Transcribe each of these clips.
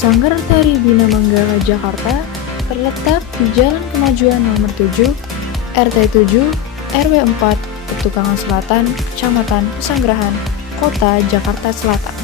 Sanggar Tari Bina Manggala Jakarta terletak di Jalan Kemajuan nomor 7, RT 7, RW 4, Petukangan Selatan, Kecamatan Pesanggerahan, Kota Jakarta Selatan.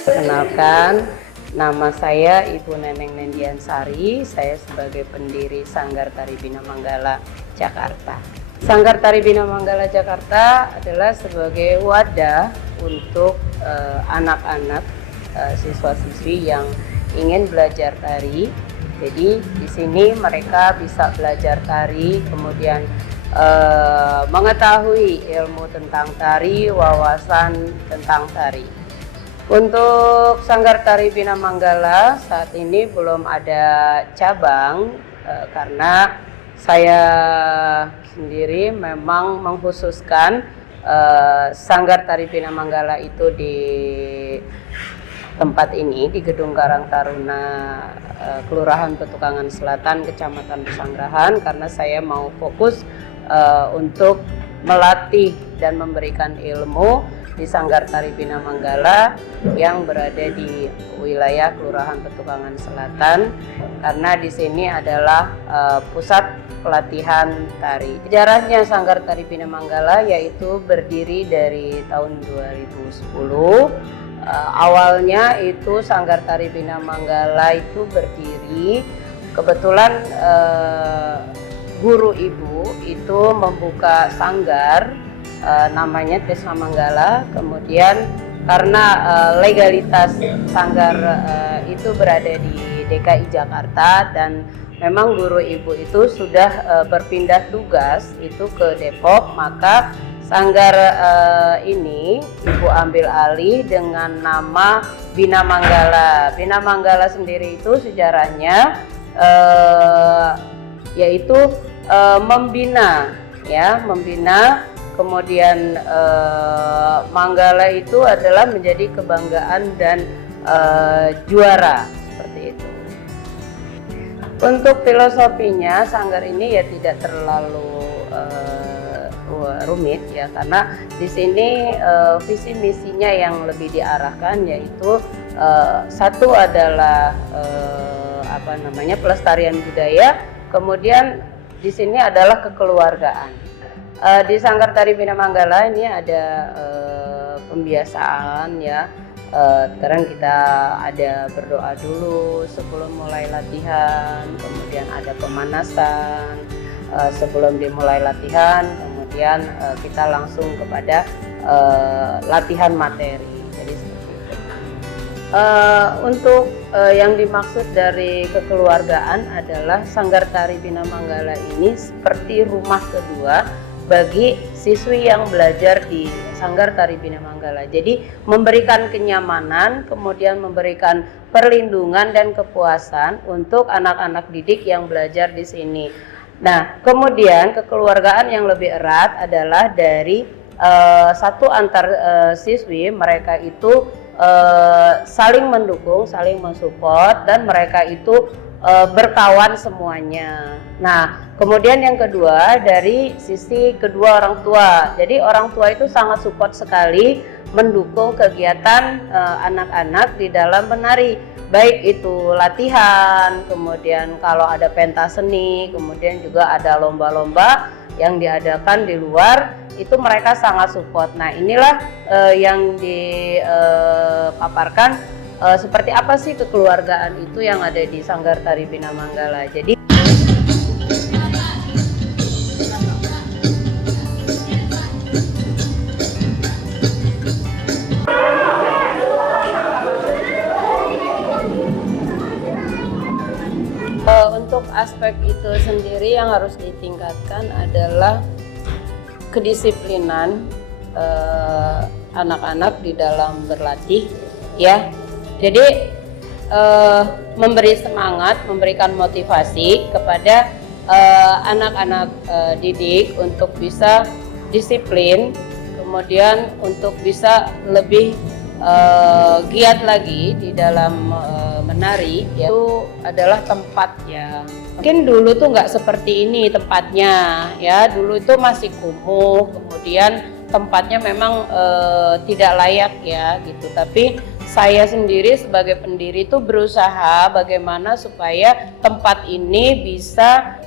Perkenalkan, nama saya Ibu Neneng Nendiansari. Saya sebagai pendiri Sanggar Tari Bina Manggala Jakarta. Sanggar Tari Bina Manggala Jakarta adalah sebagai wadah untuk anak-anak siswa-siswi yang ingin belajar tari. Jadi di sini mereka bisa belajar tari, kemudian mengetahui ilmu tentang tari, wawasan tentang tari. Untuk Sanggar Tari Bina Manggala saat ini belum ada cabang karena saya sendiri memang mengkhususkan Sanggar Tari Bina Manggala itu di tempat ini, di Gedung Karang Taruna Kelurahan Petukangan Selatan, Kecamatan Pesanggerahan, karena saya mau fokus untuk melatih dan memberikan ilmu di Sanggar Tari Bina Manggala yang berada di wilayah Kelurahan Petukangan Selatan, karena di sini adalah pusat pelatihan tari. Sejarahnya Sanggar Tari Bina Manggala yaitu berdiri dari tahun 2010. Awalnya itu Sanggar Tari Bina Manggala itu berdiri, kebetulan guru ibu itu membuka sanggar namanya Trisna Manggala. Kemudian karena legalitas sanggar itu berada di DKI Jakarta dan memang guru ibu itu sudah berpindah tugas itu ke Depok, maka sanggar ini ibu ambil alih dengan nama Bina Manggala. Bina Manggala sendiri itu sejarahnya yaitu membina, ya, membina. Kemudian Manggala itu adalah menjadi kebanggaan dan juara, seperti itu. Untuk filosofinya sanggar ini ya tidak terlalu rumit ya, karena di sini visi misinya yang lebih diarahkan yaitu satu adalah pelestarian budaya, kemudian di sini adalah kekeluargaan. Di Sanggar Tari Bina Manggala ini ada pembiasaan ya. Sekarang kita ada berdoa dulu sebelum mulai latihan, kemudian ada pemanasan sebelum dimulai latihan, kemudian kita langsung kepada latihan materi. Jadi seperti itu. Untuk yang dimaksud dari kekeluargaan adalah Sanggar Tari Bina Manggala ini seperti rumah kedua bagi siswi yang belajar di Sanggar Tari Bina Manggala. Jadi memberikan kenyamanan, kemudian memberikan perlindungan dan kepuasan untuk anak-anak didik yang belajar di sini. Nah, kemudian kekeluargaan yang lebih erat adalah dari satu antar siswi, mereka itu saling mendukung, saling mensupport, dan mereka itu berkawan semuanya. Nah, kemudian yang kedua dari sisi kedua orang tua. Jadi orang tua itu sangat support sekali mendukung kegiatan anak-anak di dalam menari. Baik itu latihan, kemudian kalau ada pentas seni, kemudian juga ada lomba-lomba yang diadakan di luar, itu mereka sangat support. Nah, inilah yang dipaparkan seperti apa sih kekeluargaan itu yang ada di Sanggar Tari Bina Manggala. Jadi untuk aspek itu sendiri yang harus ditingkatkan adalah kedisiplinan anak-anak di dalam berlatih, ya. Jadi memberi semangat, memberikan motivasi kepada anak-anak didik untuk bisa disiplin, kemudian untuk bisa lebih giat lagi di dalam menari. Itu adalah tempat ya. Mungkin dulu tuh nggak seperti ini tempatnya ya. Dulu itu masih kumuh, kemudian tempatnya memang tidak layak ya gitu. Tapi saya sendiri sebagai pendiri itu berusaha bagaimana supaya tempat ini bisa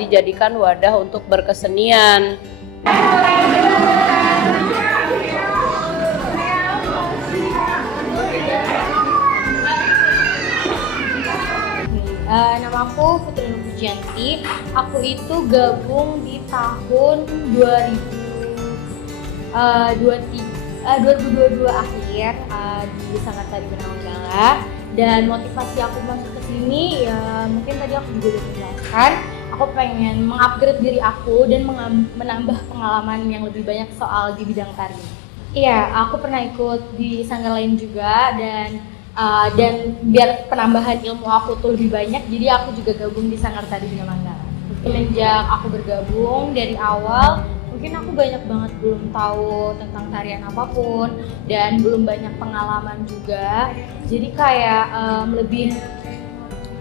dijadikan wadah untuk berkesenian. Nama aku Putri Nur Pujianti. Aku itu gabung di tahun 2022 akhir di Sanggar Tari Bina Manggala. Dan motivasi aku masuk ke sini ya mungkin tadi aku juga udah menjelaskan. Aku pengen mengupgrade diri aku dan menambah pengalaman yang lebih banyak soal di bidang tari. Iya, aku pernah ikut di sanggar lain juga dan biar penambahan ilmu aku tuh lebih banyak, jadi aku juga gabung di Sanggar Tari Bina Manggala. Semenjak aku bergabung dari awal, mungkin aku banyak banget belum tahu tentang tarian apapun dan belum banyak pengalaman juga. Jadi kayak lebih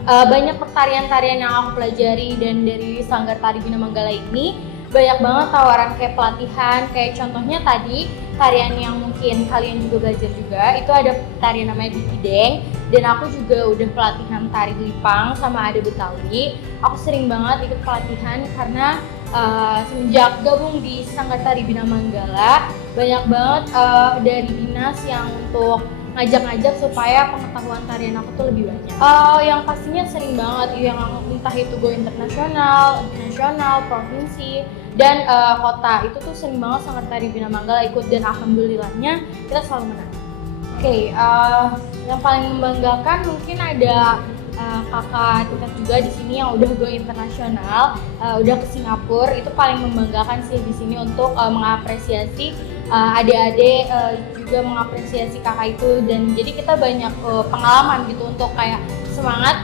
banyak tarian-tarian yang aku pelajari, dan dari Sanggar Tari Bina Manggala ini banyak banget tawaran kayak pelatihan, kayak contohnya tadi tarian yang mungkin kalian juga belajar juga, itu ada tarian namanya Bikideng, dan aku juga udah pelatihan tari Lipang sama ada Betawi. Aku sering banget ikut pelatihan karena semenjak gabung di Sanggar Tari Bina Manggala banyak banget dari dinas yang untuk ngajak-ngajak supaya pengetahuan tarian aku tuh lebih banyak. Yang pastinya sering banget, yang entah itu go internasional, provinsi, dan kota, itu tuh sering banget Sanggar Tari Bina Manggala ikut, dan alhamdulillahnya kita selalu menang. Oke, yang paling membanggakan mungkin ada kakak kita juga di sini yang udah go internasional, udah ke Singapura. Itu paling membanggakan sih di sini untuk mengapresiasi adik-adik, juga mengapresiasi kakak itu, dan jadi kita banyak pengalaman gitu untuk kayak semangat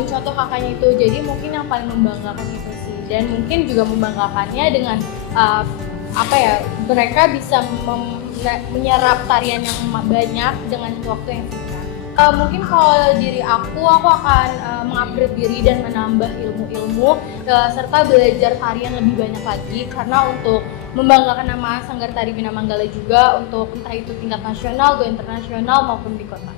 mencontoh kakaknya itu. Jadi mungkin yang paling membanggakan itu sih, dan mungkin juga membanggakannya dengan mereka bisa menyerap tarian yang banyak dengan waktu yang singkat. Mungkin kalau diri aku akan mengupgrade diri dan menambah ilmu-ilmu serta belajar tarian lebih banyak lagi, karena untuk membanggakan nama Sanggar Tari Bina Manggala juga untuk entah itu tingkat nasional, go internasional maupun di kota.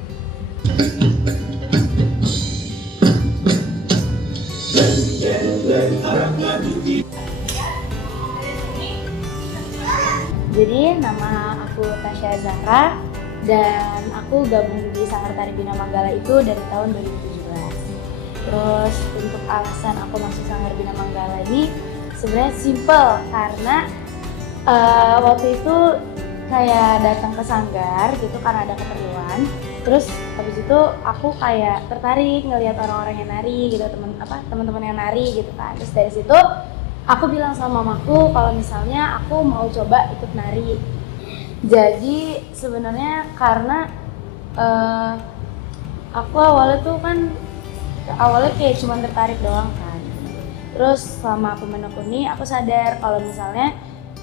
Jadi nama aku Tasya Zahra dan aku gabung di Sanggar Tari Bina Manggala itu dari tahun 2017. Terus untuk alasan aku masuk Sanggar Bina Manggala ini sebenarnya simple, karena waktu itu kayak datang ke sanggar gitu karena ada keperluan. Terus habis itu aku kayak tertarik ngelihat orang-orang yang nari gitu, teman-teman yang nari gitu kan. Terus dari situ aku bilang sama mamaku kalau misalnya aku mau coba ikut nari. Jadi sebenarnya karena aku awalnya kayak cuma tertarik doang kan. Terus selama aku menekuni, aku sadar kalau misalnya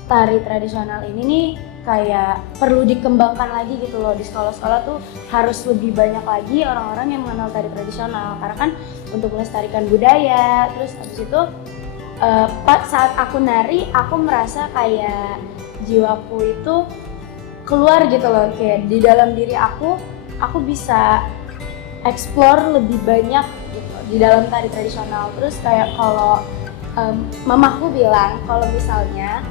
tari tradisional ini nih kayak perlu dikembangkan lagi gitu loh. Di sekolah-sekolah tuh harus lebih banyak lagi orang-orang yang mengenal tari tradisional, karena kan untuk melestarikan budaya. Terus habis itu saat aku nari, aku merasa kayak jiwaku itu keluar gitu loh, kayak di dalam diri aku bisa explore lebih banyak gitu di dalam tari tradisional. Terus kayak kalau mamaku bilang kalau misalnya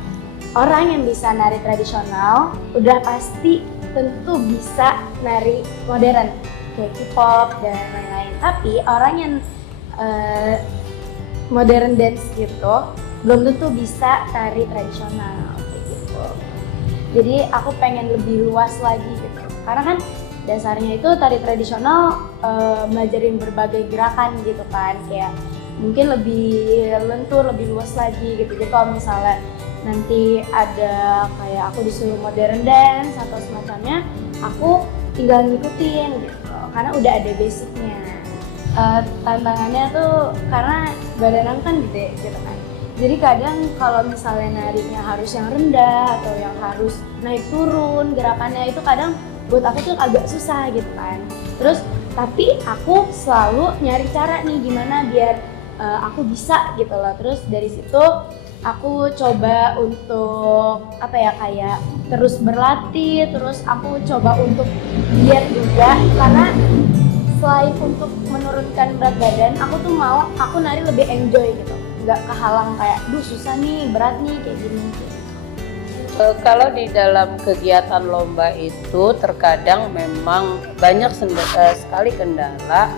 orang yang bisa nari tradisional udah pasti tentu bisa nari modern kayak K-pop dan lain-lain. Tapi orang yang modern dance gitu belum tentu bisa tari tradisional gitu. Jadi aku pengen lebih luas lagi gitu, karena kan dasarnya itu tari tradisional belajarin berbagai gerakan gitu kan, kayak mungkin lebih lentur, lebih luas lagi gitu. Jadi kalau misalnya nanti ada kayak aku disuruh modern dance atau semacamnya, aku tinggal ngikutin gitu. karena udah ada basicnya. Tantangannya tuh karena badan aku kan gede gitu kan, jadi kadang kalau misalnya nariknya harus yang rendah atau yang harus naik turun gerakannya itu kadang buat aku tuh agak susah gitu kan. Terus tapi aku selalu nyari cara nih gimana biar aku bisa gitu loh. Terus dari situ aku coba untuk kayak terus berlatih, terus aku coba untuk diet juga karena selain untuk menurunkan berat badan, aku tuh mau aku nari lebih enjoy gitu, nggak kehalang kayak duh susah nih, berat nih kayak gini gitu. Kalau di dalam kegiatan lomba itu terkadang memang banyak sekali kendala,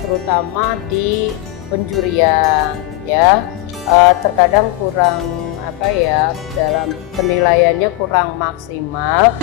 terutama di penjurian ya. Terkadang kurang dalam penilaiannya kurang maksimal.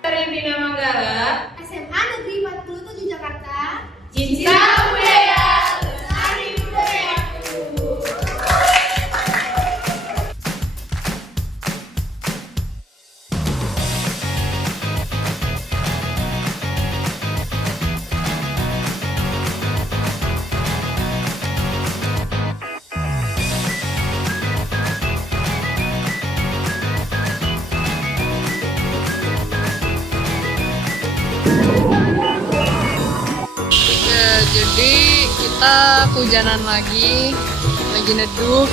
Tari Bina Manggala, SMA Negeri 47 Jakarta. Cinta Budaya, Lestari Budaya. Jadi kita kehujanan lagi neduh.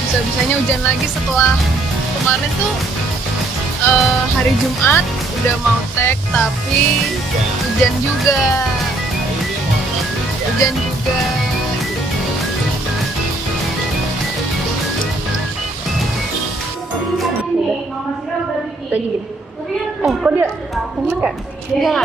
Bisa-bisanya hujan lagi setelah kemarin tuh hari Jumat udah mau tag tapi hujan juga. Tadi gini. Oh, kok dia temen kan? Enggak.